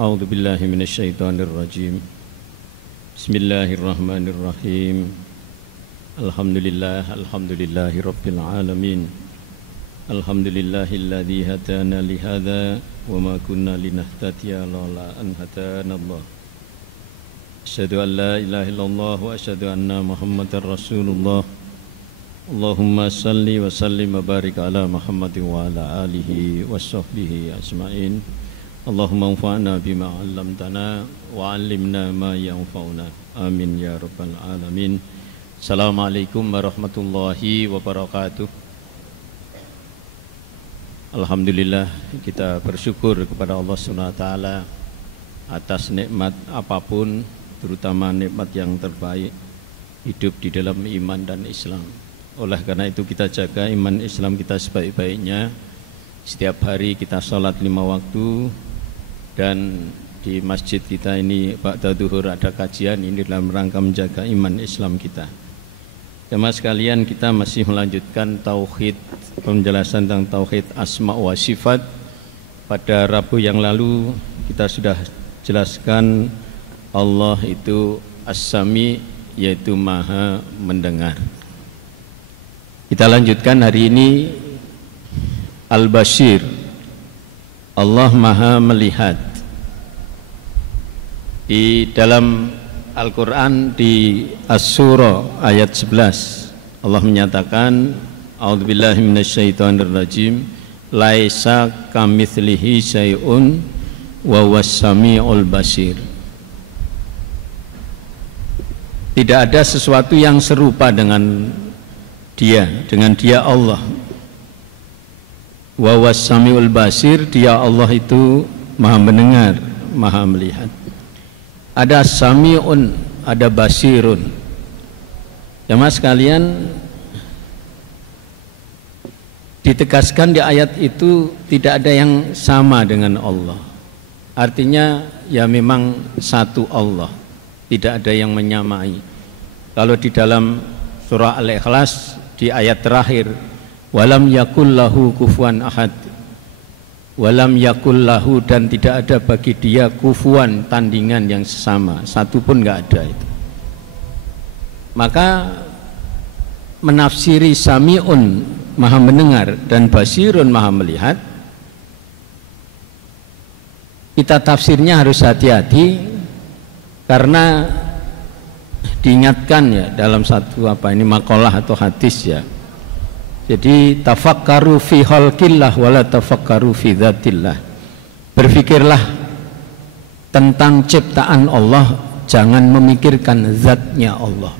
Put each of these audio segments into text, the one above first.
A'udzu billahi minasyaitonir rajim. Bismillahirrahmanirrahim. Alhamdulillahi rabbil alamin. Alhamdulillahilladzi hadana li hadza wa ma kunna linahtadiya laula an hadana Allah. Asyhadu an la ilaha illallah wa asyhadu anna Muhammadar Rasulullah. Allahumma salli wa sallim wa barik ala Muhammadin wa ala alihi wa sahbihi ajma'in. Allahumma anfa'na bima 'allamtana wa 'allimna ma yanfa'una. Amin ya rabbal alamin. Assalamualaikum warahmatullahi wabarakatuh. Alhamdulillah, kita bersyukur kepada Allah Subhanahu wa taala atas nikmat apapun, terutama nikmat yang terbaik, hidup di dalam iman dan Islam. Oleh karena itu kita jaga iman Islam kita sebaik-baiknya. Setiap hari kita sholat 5 waktu, dan di masjid kita ini ba'da zuhur ada kajian ini dalam rangka menjaga iman Islam kita. Jemaah sekalian, kita masih melanjutkan tauhid, penjelasan tentang tauhid asma wa sifat. Pada Rabu yang lalu kita sudah jelaskan Allah itu as-sami, yaitu maha mendengar. Kita lanjutkan hari ini Al-Basir, Allah maha melihat. Di dalam Al-Quran di As-Surah ayat 11 Allah menyatakan, A'udzubillahi minasyaitonirrajim, laisa kamitslihi syai'un wa huwas samiul basir. Tidak ada sesuatu yang serupa dengan dia Allah. Wa huwas samiul basir, dia Allah itu maha mendengar, maha melihat. Ada sami'un, ada basirun. Jemaah sekalian, ditegaskan di ayat itu tidak ada yang sama dengan Allah. Artinya ya memang satu Allah, tidak ada yang menyamai. Kalau di dalam surah Al-Ikhlas di ayat terakhir, walam yakul lahu kufuwan ahad, walam yakul lahu, dan tidak ada bagi dia kufuwan, tandingan yang sesama, satu pun enggak ada itu. Maka menafsiri sami'un, maha mendengar, dan basirun, maha melihat, kita tafsirnya harus hati-hati, karena diingatkan ya dalam satu makalah atau hadis ya. Jadi tafakkaru fi khalqillah wala tafakkaru fi dzatillah. Berpikirlah tentang ciptaan Allah, jangan memikirkan zatnya Allah.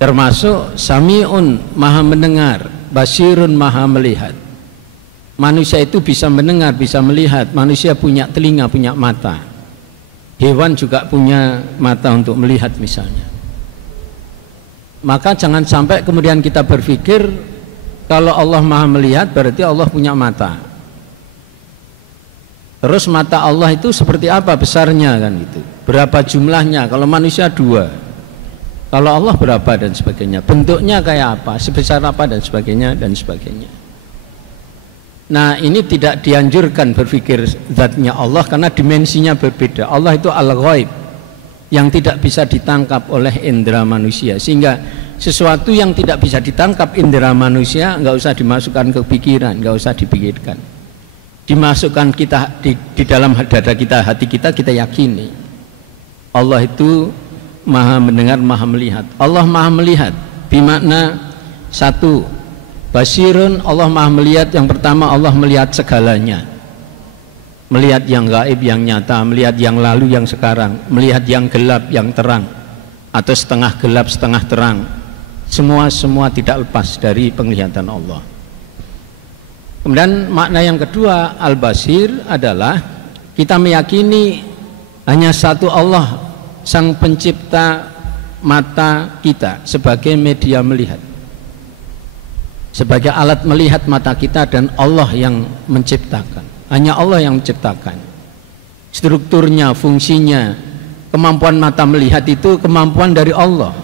Termasuk sami'un, maha mendengar, basirun, maha melihat. Manusia itu bisa mendengar, bisa melihat. Manusia punya telinga, punya mata. Hewan juga punya mata untuk melihat misalnya. Maka jangan sampai kemudian kita berpikir kalau Allah maha melihat berarti Allah punya mata. Terus mata Allah itu seperti apa besarnya kan gitu. Berapa jumlahnya? Kalau manusia 2. Kalau Allah berapa dan sebagainya. Bentuknya kayak apa? Sebesar apa dan sebagainya dan sebagainya. Nah, ini tidak dianjurkan berpikir zatnya Allah karena dimensinya berbeda. Allah itu al-ghaib, yang tidak bisa ditangkap oleh indera manusia, sehingga sesuatu yang tidak bisa ditangkap indera manusia nggak usah dimasukkan ke pikiran, nggak usah dipikirkan, dimasukkan kita di dalam dada kita, hati kita, kita yakini Allah itu maha mendengar, maha melihat. Allah maha melihat bermakna satu, basirun, Allah maha melihat. Yang pertama, Allah melihat segalanya, melihat yang gaib, yang nyata, melihat yang lalu, yang sekarang, melihat yang gelap, yang terang, atau setengah gelap, setengah terang. Semua tidak lepas dari penglihatan Allah. Kemudian makna yang kedua, al-basir, adalah kita meyakini hanya satu Allah, sang pencipta mata kita sebagai media melihat, sebagai alat melihat mata kita, dan Allah yang menciptakan. Hanya Allah yang menciptakan. Strukturnya, fungsinya, kemampuan mata melihat itu kemampuan dari Allah,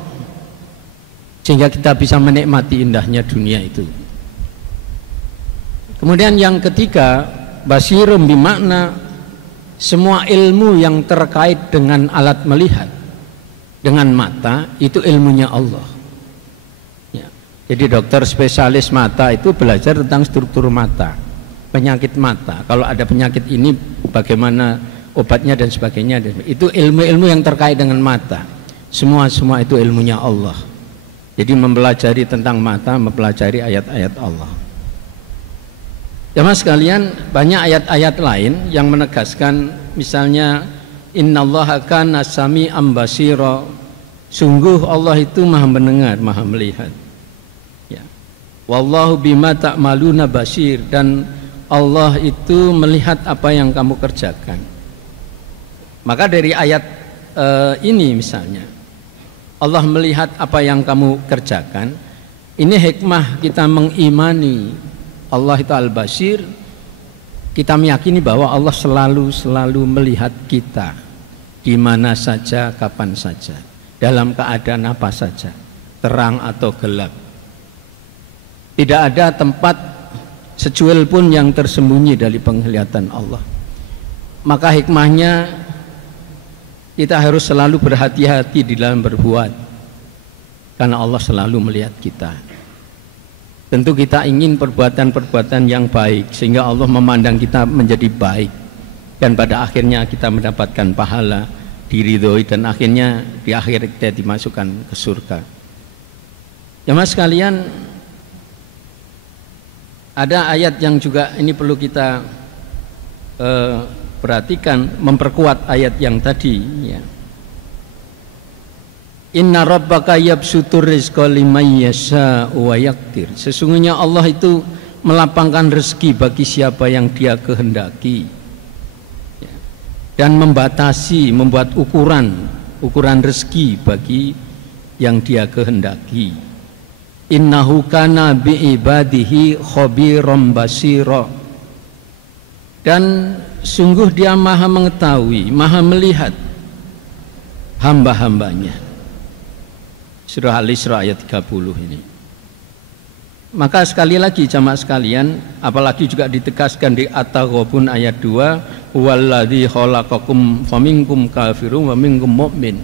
sehingga kita bisa menikmati indahnya dunia itu. Kemudian yang ketiga, basirum, bermakna semua ilmu yang terkait dengan alat melihat dengan mata itu ilmunya Allah. Ya. Jadi dokter spesialis mata itu belajar tentang struktur mata, penyakit mata. Kalau ada penyakit ini bagaimana obatnya dan sebagainya. Itu ilmu-ilmu yang terkait dengan mata. Semua itu ilmunya Allah. Jadi mempelajari tentang mata, mempelajari ayat-ayat Allah. Jamaah sekalian, banyak ayat-ayat lain yang menegaskan, misalnya innallaha kana sami'an basira, sungguh Allah itu maha mendengar, maha melihat. Ya. Wallahu bima ta'maluna basir, dan Allah itu melihat apa yang kamu kerjakan. Maka dari ayat ini misalnya, Allah melihat apa yang kamu kerjakan, ini hikmah kita mengimani Allah itu Al-Basir. Kita meyakini bahwa Allah selalu melihat kita di mana saja, kapan saja, dalam keadaan apa saja, terang atau gelap. Tidak ada tempat secuil pun yang tersembunyi dari penglihatan Allah. Maka hikmahnya kita harus selalu berhati-hati di dalam berbuat, karena Allah selalu melihat kita. Tentu kita ingin perbuatan-perbuatan yang baik sehingga Allah memandang kita menjadi baik, dan pada akhirnya kita mendapatkan pahala, diridhoi, dan akhirnya di akhir kita dimasukkan ke surga. Jamaah sekalian, ada ayat yang juga ini perlu kita perhatikan, memperkuat ayat yang tadi, ya. Inna rabbaka yabsutur rizqa liman yasha'u wa yaqdir. Sesungguhnya Allah itu melapangkan rezeki bagi siapa yang Dia kehendaki, ya. Dan membatasi, membuat ukuran rezeki bagi yang Dia kehendaki. Innahu kana bi ibadihi khabiran basira. Dan sungguh Dia maha mengetahui, maha melihat hamba-hambanya. Surah Al-Isra ayat 30 ini. Maka sekali lagi jamaah sekalian, apalagi juga ditegaskan di At-Taghabun ayat 2, huwallazi khalaqakum faminkum kafirun wa minkum mu'min.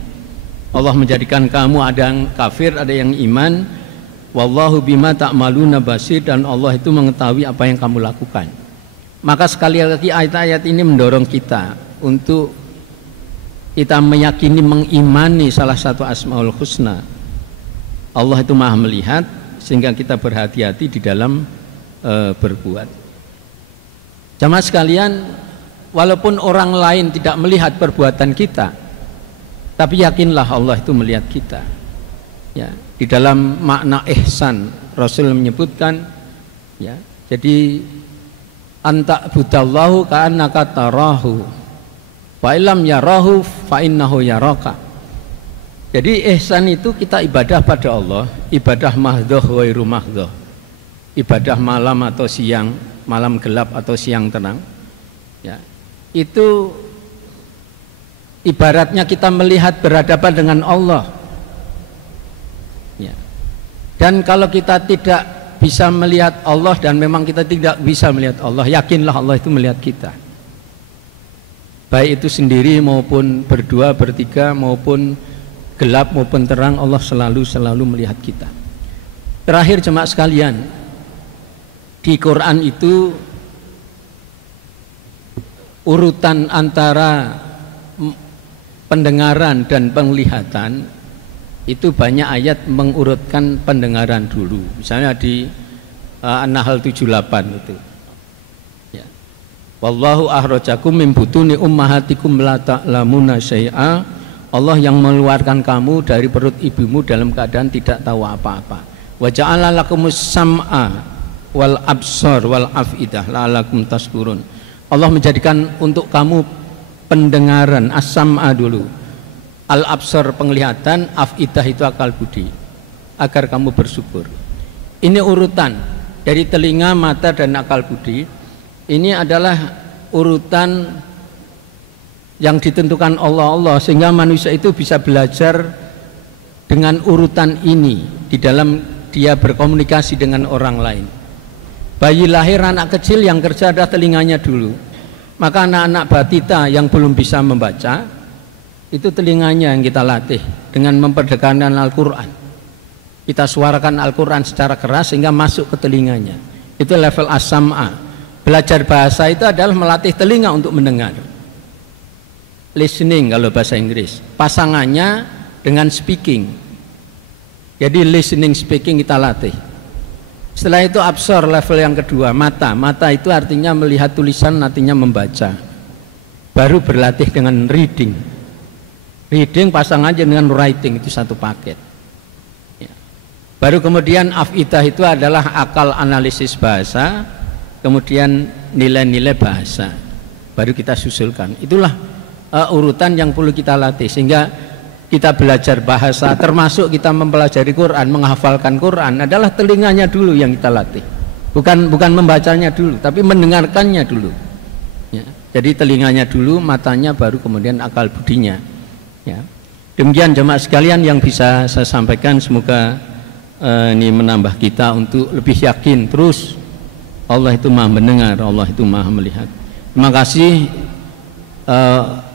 Allah menjadikan kamu ada yang kafir, ada yang iman. Wallahu bima ta'maluna basir, dan Allah itu mengetahui apa yang kamu lakukan. Maka sekali lagi ayat-ayat ini mendorong kita untuk kita meyakini, mengimani salah satu Asmaul Husna. Allah itu maha melihat, sehingga kita berhati-hati di dalam berbuat. Jamaah sekalian, walaupun orang lain tidak melihat perbuatan kita, tapi yakinlah Allah itu melihat kita. Ya, di dalam makna ihsan Rasul menyebutkan, ya, jadi anta budallahu ka'annaka tarahu wa illam yarahu fa innahu yaraka. Jadi ihsan itu kita ibadah pada Allah, ibadah mahdhah wairu mahdhah, ibadah malam atau siang, malam gelap atau siang terang, ya, itu ibaratnya kita melihat berhadapan dengan Allah, ya. Dan kalau kita tidak bisa melihat Allah, dan memang kita tidak bisa melihat Allah, yakinlah Allah itu melihat kita, baik itu sendiri maupun berdua, bertiga, maupun gelap maupun terang, Allah selalu melihat kita. Terakhir jemaah sekalian, di Quran itu urutan antara pendengaran dan penglihatan itu banyak ayat mengurutkan pendengaran dulu. Misalnya di An-Nahl 78 itu, ya. Wallahu akhrajakum min butuni ummahatikum la ta'lamuna syai'a. Allah yang mengeluarkan kamu dari perut ibumu dalam keadaan tidak tahu apa-apa. Wa ja'ala lakumus sam'a wal absar wal afidah la'alakum tashkurun. Allah menjadikan untuk kamu pendengaran, as-sam'a dulu, al-absar penglihatan, afidah itu akal budi, agar kamu bersyukur. Ini urutan dari telinga, mata, dan akal budi. Ini adalah urutan yang ditentukan Allah, sehingga manusia itu bisa belajar dengan urutan ini di dalam dia berkomunikasi dengan orang lain. Bayi lahir, anak kecil yang kerja adalah telinganya dulu, Maka anak-anak batita yang belum bisa membaca, itu telinganya yang kita latih dengan memperdekatkan Al-Quran. Kita suarakan Al-Quran secara keras sehingga masuk ke telinganya. Itu level as-sam'a. Belajar bahasa itu adalah melatih telinga untuk mendengar. Listening kalau bahasa Inggris. Pasangannya dengan speaking. Jadi listening, speaking kita latih. Setelah itu absor, level yang kedua, mata. Mata itu artinya melihat tulisan, artinya membaca. Baru berlatih dengan reading. Reading pasang aja dengan writing, itu satu paket. Ya. Baru kemudian afidah itu adalah akal analisis bahasa, kemudian nilai-nilai bahasa. Baru kita susulkan. Itulah urutan yang perlu kita latih sehingga kita belajar bahasa, termasuk kita mempelajari Quran, menghafalkan Quran adalah telinganya dulu yang kita latih, bukan membacanya dulu, tapi mendengarkannya dulu. Ya. Jadi telinganya dulu, matanya, baru kemudian akal budinya. Ya. Demikian jemaah sekalian yang bisa saya sampaikan. Semoga ini menambah kita untuk lebih yakin terus Allah itu maha mendengar, Allah itu maha melihat. Terima kasih.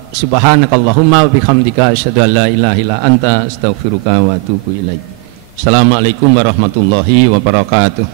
Subhanakallahumma wa bihamdika asyhadu an la ilaha illa anta astaghfiruka wa atubu ilaik. Assalamualaikum warahmatullahi wabarakatuh.